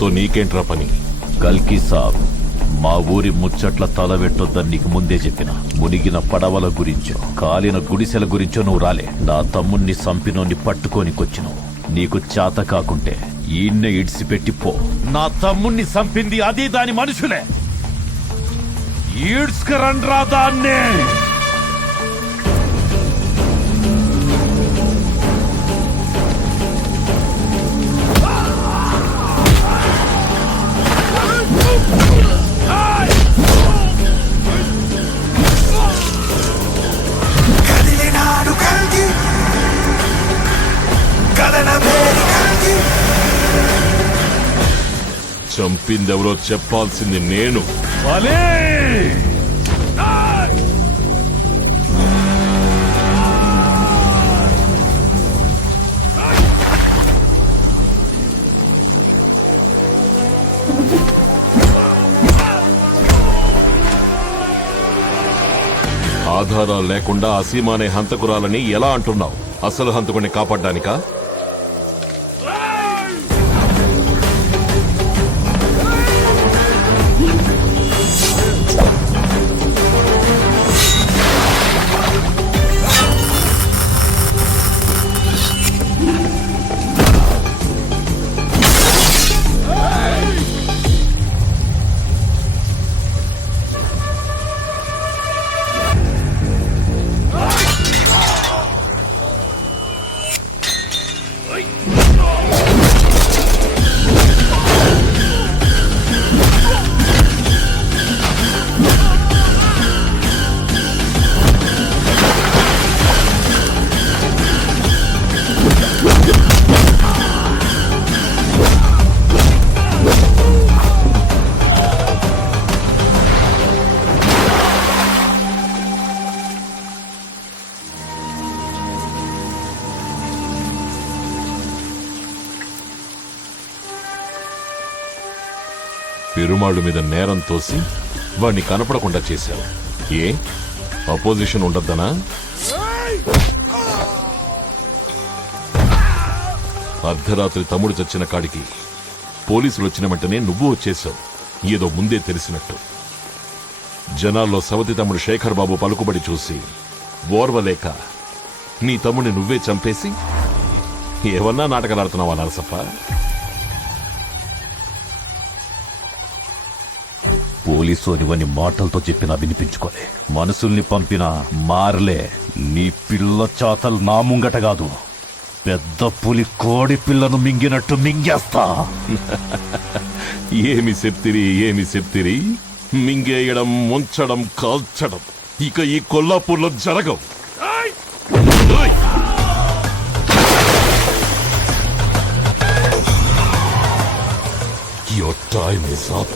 వాళ్ళతో నీకేంట్రా పని? కల్కి సాబ్, మా ఊరి ముచ్చట్ల తలవెట్టొద్దని నీకు ముందే చెప్పిన. మునిగిన పడవల గురించో కాలిన గుడిసెల గురించో నువ్వు రాలే. నా తమ్ముణ్ణి సంపినోని పట్టుకోనికొచ్చినావు. నీకు చేత కాకుంటే ఈయన్నే ఇడిసిపెట్టిపో. నా తమ్ముణ్ణి సంపింది అది దాని మనుషులే. ఈడ్స్కరండ్రా దాన్నే. చంపిందెవరో చెప్పాల్సింది నేను. ఆధారాలు లేకుండా అసీమా అనే హంతకురాలని ఎలా అంటున్నావు? అసలు హంతకుడిని కాపాడ్డానికా? పెరుమాళ్ళు మీద నేరం తోసి వాణ్ణి కనపడకుండా చేశావు. ఏ అపోజిషన్ ఉండద్దనా? అర్ధరాత్రి తమ్ముడు చచ్చిన కాడికి పోలీసులు వచ్చిన వెంటనే నువ్వు వచ్చేశావు, ఏదో ముందే తెలిసినట్టు. జనాల్లో సవతి తమ్ముడు శేఖర్ బాబు పలుకుబడి చూసి ఓర్వలేక నీ తమ్ముడిని నువ్వే చంపేసి ఏమన్నా నాటకాలాడుతున్నావా నరసప్ప? పోలీసోనివని మాటలతో చెప్పినా వినిపించుకోలే. మనుషుల్ని పంపినా మారలే. నీ పిల్ల చాతలు నా ముంగట కాదు, పెద్ద పులి కోడి పిల్లను మింగినట్టు మింగేస్తా. ఏమి చెప్తిరి? మింగేయడం, ముంచడం, కాల్చడం ఇక ఈ కొల్లాపూర్లో జరగవు. Your time is up.